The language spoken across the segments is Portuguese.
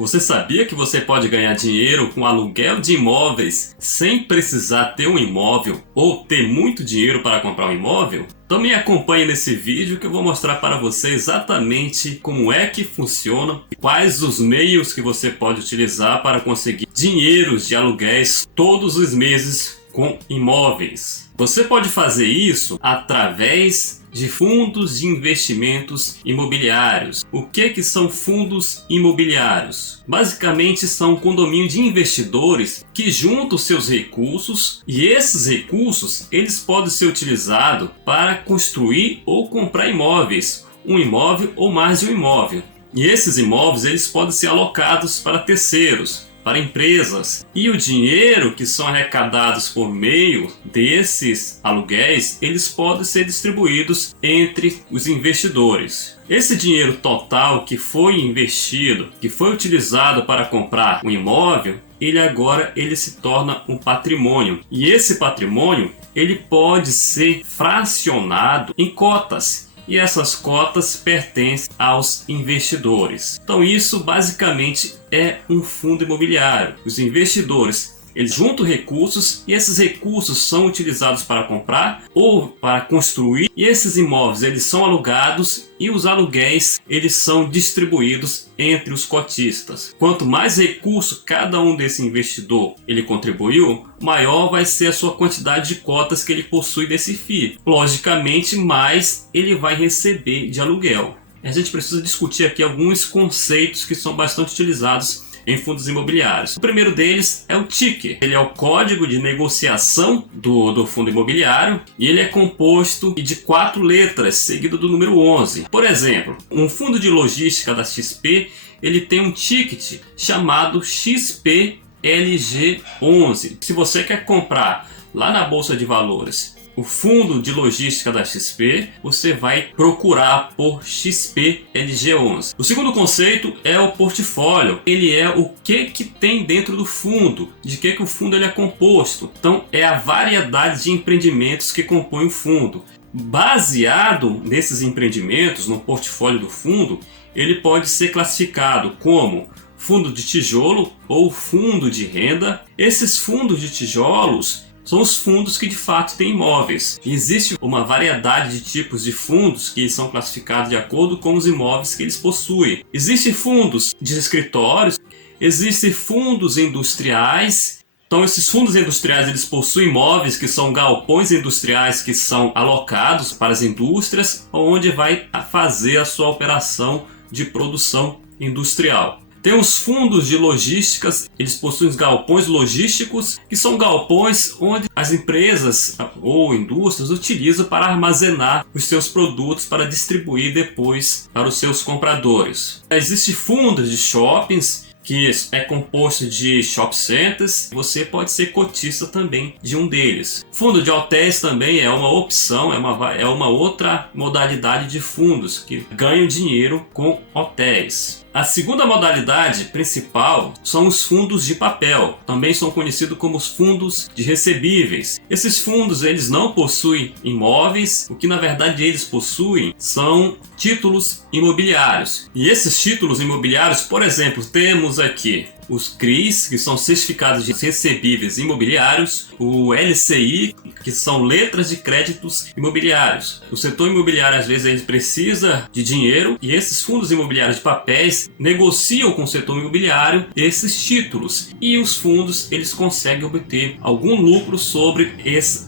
Você sabia que você pode ganhar dinheiro com aluguel de imóveis sem precisar ter um imóvel ou ter muito dinheiro para comprar um imóvel? Então me acompanhe nesse vídeo que eu vou mostrar para você exatamente como é que funciona e quais os meios que você pode utilizar para conseguir dinheiros de aluguéis todos os meses com imóveis. Você pode fazer isso através de fundos de investimentos imobiliários. O que são fundos imobiliários? Basicamente são um condomínio de investidores que juntam seus recursos, e esses recursos eles podem ser utilizados para construir ou comprar imóveis, um imóvel ou mais de um imóvel. E esses imóveis eles podem ser alocados para terceiros, para empresas, e o dinheiro que são arrecadados por meio desses aluguéis, eles podem ser distribuídos entre os investidores. Esse dinheiro total que foi investido, que foi utilizado para comprar um imóvel, ele se torna um patrimônio. E esse patrimônio, ele pode ser fracionado em cotas. E essas cotas pertencem aos investidores. Então isso basicamente é um fundo imobiliário. Os investidores eles juntam recursos e esses recursos são utilizados para comprar ou para construir, e esses imóveis eles são alugados e os aluguéis eles são distribuídos entre os cotistas. Quanto mais recurso cada um desse investidor ele contribuiu, maior vai ser a sua quantidade de cotas que ele possui desse FII. Logicamente, mais ele vai receber de aluguel. A gente precisa discutir aqui alguns conceitos que são bastante utilizados em fundos imobiliários. O primeiro deles é o ticker. Ele é o código de negociação do fundo imobiliário e ele é composto de 4 letras, seguido do número 11. Por exemplo, um fundo de logística da XP, ele tem um ticket chamado XPLG11. Se você quer comprar lá na Bolsa de Valores o fundo de logística da XP, você vai procurar por XPLG11. O segundo conceito é o portfólio. Ele é o que tem dentro do fundo, de que o fundo ele é composto. Então é a variedade de empreendimentos que compõem o fundo. Baseado nesses empreendimentos, no portfólio do fundo, ele pode ser classificado como fundo de tijolo ou fundo de renda. Esses fundos de tijolos são os fundos que de fato têm imóveis. E existe uma variedade de tipos de fundos que são classificados de acordo com os imóveis que eles possuem. Existem fundos de escritórios, existem fundos industriais. Então esses fundos industriais eles possuem imóveis que são galpões industriais que são alocados para as indústrias, onde vai fazer a sua operação de produção industrial. Tem os fundos de logísticas, eles possuem os galpões logísticos, que são galpões onde as empresas ou indústrias utilizam para armazenar os seus produtos para distribuir depois para os seus compradores. Existem fundos de shoppings, que é composto de shopping centers. Você pode ser cotista também de um deles. Fundo de hotéis também é uma opção, é uma outra modalidade de fundos que ganham dinheiro com hotéis. A segunda modalidade principal são os fundos de papel, também são conhecidos como os fundos de recebíveis. Esses fundos eles não possuem imóveis, o que na verdade eles possuem são títulos imobiliários. E esses títulos imobiliários, por exemplo, temos aqui os CRIs, que são certificados de recebíveis imobiliários, o LCI, que são letras de créditos imobiliários. O setor imobiliário às vezes ele precisa de dinheiro e esses fundos imobiliários de papéis negociam com o setor imobiliário esses títulos, e os fundos eles conseguem obter algum lucro sobre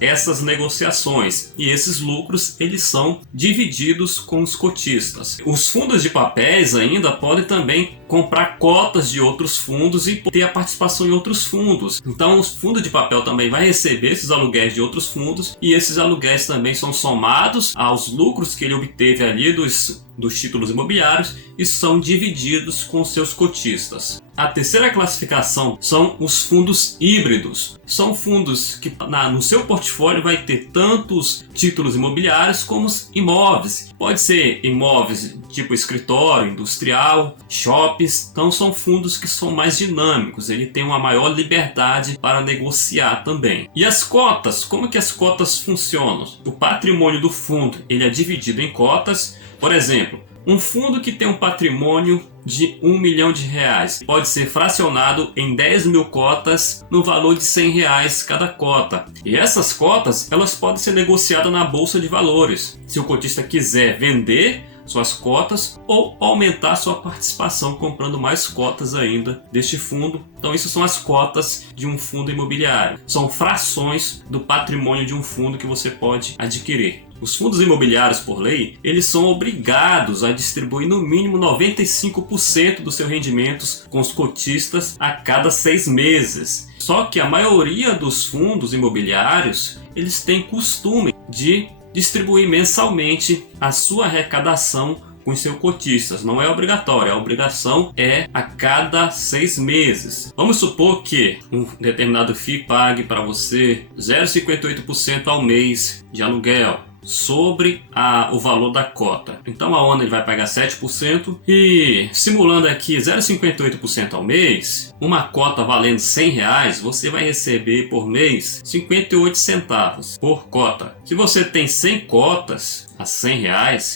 essas negociações, e esses lucros eles são divididos com os cotistas. Os fundos de papéis ainda podem também comprar cotas de outros fundos e ter a participação em outros fundos. Então o fundo de papel também vai receber esses aluguéis de outros fundos, e esses aluguéis também são somados aos lucros que ele obteve ali dos títulos imobiliários e são divididos com seus cotistas. A terceira classificação são os fundos híbridos. São fundos que no seu portfólio vai ter tanto os títulos imobiliários como os imóveis. Pode ser imóveis tipo escritório, industrial, shoppings. Então são fundos que são mais dinâmicos. Ele tem uma maior liberdade para negociar também. E as cotas? Como que as cotas funcionam? O patrimônio do fundo ele é dividido em cotas. Por exemplo, um fundo que tem um patrimônio de R$ 1 milhão. Pode ser fracionado em 10 mil cotas no valor de R$ 100 cada cota. E essas cotas, elas podem ser negociadas na Bolsa de Valores, se o cotista quiser vender suas cotas ou aumentar sua participação comprando mais cotas ainda deste fundo. Então isso são as cotas de um fundo imobiliário. São frações do patrimônio de um fundo que você pode adquirir. Os fundos imobiliários, por lei, eles são obrigados a distribuir no mínimo 95% dos seus rendimentos com os cotistas a cada 6 meses. Só que a maioria dos fundos imobiliários, eles têm costume de distribuir mensalmente a sua arrecadação com os seus cotistas. Não é obrigatório, a obrigação é a cada 6 meses. Vamos supor que um determinado FII pague para você 0,58% ao mês de aluguel sobre o valor da cota. Então a ONA ele vai pagar 7% e, simulando aqui 0,58% ao mês, uma cota valendo R$ 100, você vai receber por mês 58 centavos por cota. Se você tem 100 cotas a R$ 100,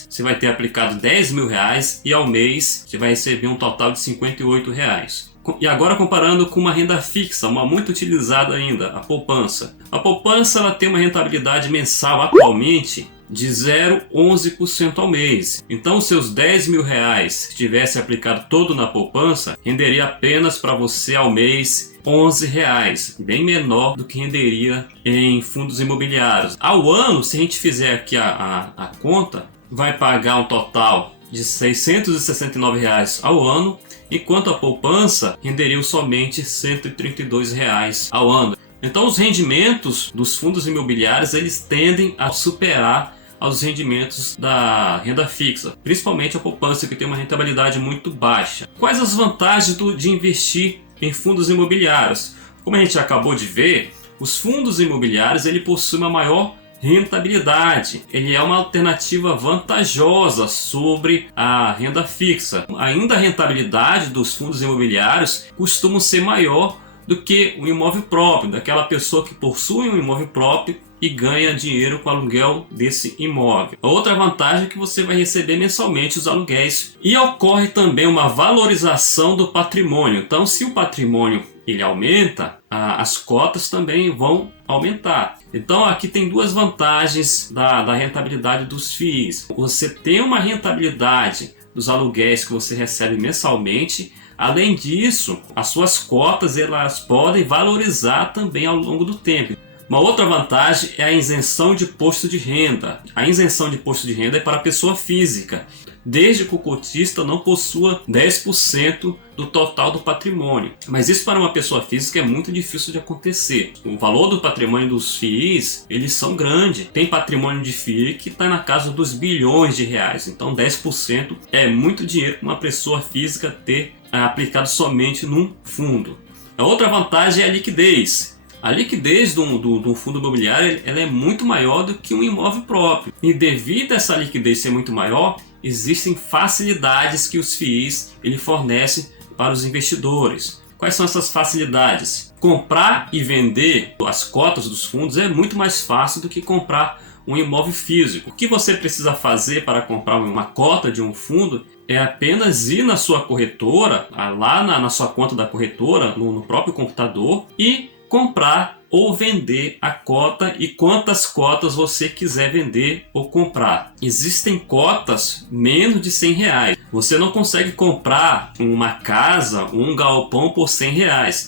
você vai ter aplicado R$ 10.000 e ao mês você vai receber um total de R$ 58. E agora comparando com uma renda fixa, uma muito utilizada ainda, a poupança. A poupança ela tem uma rentabilidade mensal atualmente de 0,11% ao mês. Então os seus R$ 10.000 que tivesse aplicado todo na poupança, renderia apenas para você ao mês R$ 11, bem menor do que renderia em fundos imobiliários. Ao ano, se a gente fizer aqui a conta, vai pagar um total de R$ 669 ao ano, enquanto a poupança renderia somente R$ 132 ao ano. Então os rendimentos dos fundos imobiliários eles tendem a superar os rendimentos da renda fixa, principalmente a poupança, que tem uma rentabilidade muito baixa. Quais as vantagens de investir em fundos imobiliários? Como a gente acabou de ver, os fundos imobiliários ele possuem uma maior rentabilidade. Ele é uma alternativa vantajosa sobre a renda fixa. Ainda a rentabilidade dos fundos imobiliários costuma ser maior do que o imóvel próprio, daquela pessoa que possui um imóvel próprio e ganha dinheiro com o aluguel desse imóvel. A outra vantagem é que você vai receber mensalmente os aluguéis e ocorre também uma valorização do patrimônio. Então, se o patrimônio ele aumenta, as cotas também vão aumentar. Então aqui tem duas vantagens da rentabilidade dos FIIs. Você tem uma rentabilidade dos aluguéis que você recebe mensalmente. Além disso, as suas cotas elas podem valorizar também ao longo do tempo. Uma outra vantagem é a isenção de imposto de renda. A isenção de imposto de renda é para a pessoa física, desde que o cotista não possua 10% do total do patrimônio. Mas isso para uma pessoa física é muito difícil de acontecer. O valor do patrimônio dos FIIs, eles são grandes. Tem patrimônio de FII que está na casa dos bilhões de reais. Então 10% é muito dinheiro para uma pessoa física ter aplicado somente num fundo. A outra vantagem é a liquidez. A liquidez do fundo imobiliário ela é muito maior do que um imóvel próprio. E devido a essa liquidez ser muito maior, existem facilidades que os FIIs ele fornecem para os investidores. Quais são essas facilidades? Comprar e vender as cotas dos fundos é muito mais fácil do que comprar um imóvel físico. O que você precisa fazer para comprar uma cota de um fundo é apenas ir na sua corretora, lá na sua conta da corretora, no próprio computador, e comprar ou vender a cota e quantas cotas você quiser vender ou comprar. Existem cotas menos de R$ 100. Você não consegue comprar uma casa, um galpão por R$ 100,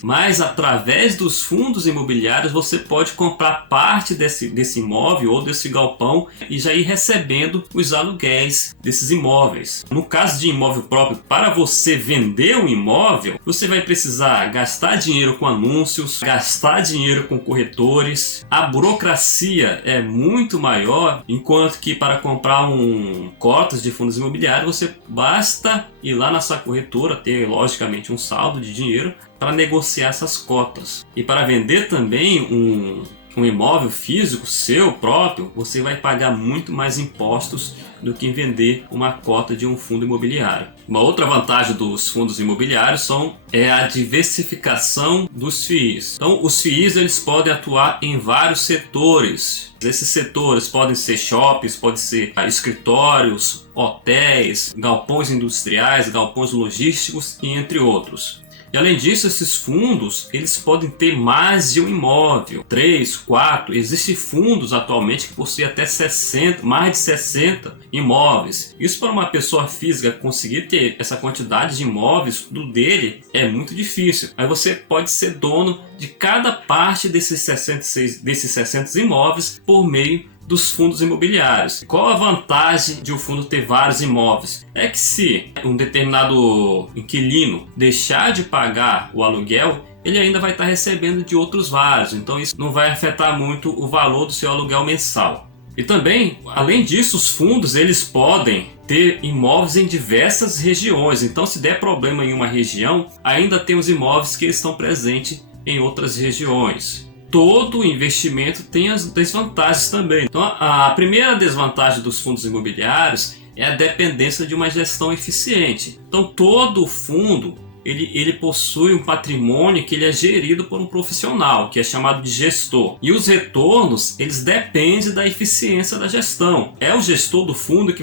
mas através dos fundos imobiliários você pode comprar parte desse imóvel ou desse galpão e já ir recebendo os aluguéis desses imóveis. No caso de imóvel próprio, para você vender um imóvel, você vai precisar gastar dinheiro com anúncios, gastar dinheiro com corretores. A burocracia é muito maior, enquanto que para comprar cotas de fundos imobiliários você basta ir lá na sua corretora, ter logicamente um saldo de dinheiro para negociar essas cotas. E para vender também um imóvel físico seu próprio, você vai pagar muito mais impostos do que em vender uma cota de um fundo imobiliário. Uma outra vantagem dos fundos imobiliários é a diversificação dos FIIs. Então, os FIIs eles podem atuar em vários setores. Esses setores podem ser shoppings, podem ser escritórios, hotéis, galpões industriais, galpões logísticos e entre outros. E além disso, esses fundos eles podem ter mais de um imóvel, 3, 4. Existem fundos atualmente que possuem até mais de 60 imóveis. Isso para uma pessoa física conseguir ter essa quantidade de imóveis, tudo dele, é muito difícil. Aí você pode ser dono de cada parte desses 60 imóveis por meio dos fundos imobiliários. Qual a vantagem de o fundo ter vários imóveis? É que se um determinado inquilino deixar de pagar o aluguel, ele ainda vai estar recebendo de outros vários, então isso não vai afetar muito o valor do seu aluguel mensal. E também, além disso, os fundos eles podem ter imóveis em diversas regiões, então se der problema em uma região, ainda tem os imóveis que estão presentes em outras regiões. Todo investimento tem as desvantagens também. Então, a primeira desvantagem dos fundos imobiliários é a dependência de uma gestão eficiente. Então, todo fundo ele possui um patrimônio que ele é gerido por um profissional, que é chamado de gestor. E os retornos, eles dependem da eficiência da gestão. É o gestor do fundo que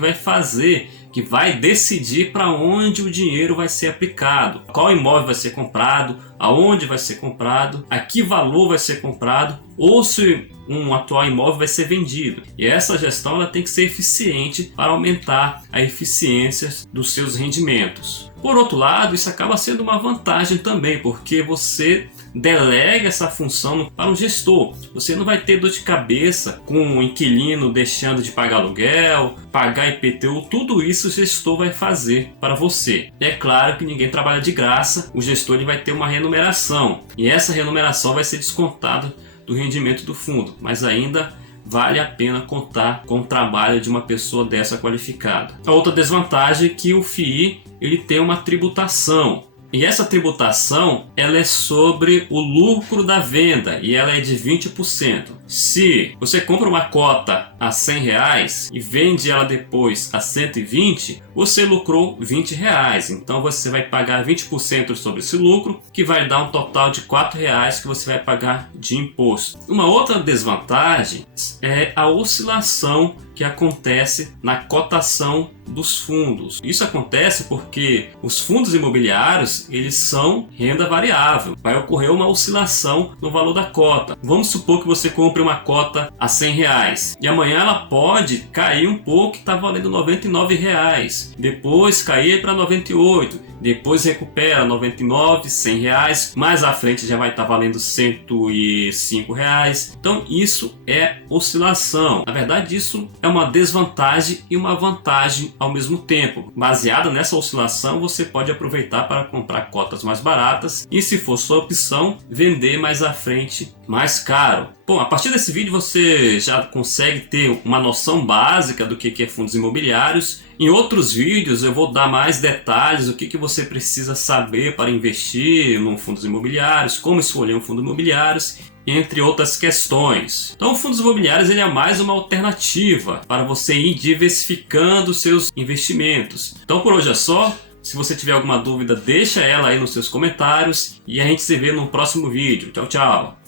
vai decidir para onde o dinheiro vai ser aplicado, qual imóvel vai ser comprado, aonde vai ser comprado, a que valor vai ser comprado, ou se um atual imóvel vai ser vendido. E essa gestão ela tem que ser eficiente para aumentar a eficiência dos seus rendimentos. Por outro lado, isso acaba sendo uma vantagem também, porque você delega essa função para um gestor. Você não vai ter dor de cabeça com o inquilino deixando de pagar aluguel, pagar IPTU, tudo isso o gestor vai fazer para você. E é claro que ninguém trabalha de graça, o gestor ele vai ter uma remuneração, e essa remuneração vai ser descontada do rendimento do fundo, mas ainda vale a pena contar com o trabalho de uma pessoa dessa qualificada. A outra desvantagem é que o FII ele tem uma tributação. E essa tributação ela é sobre o lucro da venda e ela é de 20%. Se você compra uma cota a R$100 e vende ela depois a 120, você lucrou R$20. Então você vai pagar 20% sobre esse lucro, que vai dar um total de R$4 que você vai pagar de imposto. Uma outra desvantagem é a oscilação que acontece na cotação dos fundos. Isso acontece porque os fundos imobiliários eles são renda variável. Vai ocorrer uma oscilação no valor da cota. Vamos supor que você compre uma cota a R$100 e amanhã ela pode cair um pouco, está valendo R$99. Depois cair para 98, depois recupera 99, R$100, mais à frente já vai estar valendo R$105. Então isso é oscilação. Na verdade isso é uma desvantagem e uma vantagem ao mesmo tempo. Baseada nessa oscilação, você pode aproveitar para comprar cotas mais baratas e, se for sua opção, vender mais à frente mais caro. Bom, a partir desse vídeo você já consegue ter uma noção básica do que é fundos imobiliários. Em outros vídeos eu vou dar mais detalhes do que você precisa saber para investir em fundos imobiliários, como escolher um fundo imobiliário, entre outras questões. Então, fundos imobiliários ele é mais uma alternativa para você ir diversificando seus investimentos. Então, por hoje é só. Se você tiver alguma dúvida, deixa ela aí nos seus comentários e a gente se vê no próximo vídeo. Tchau, tchau!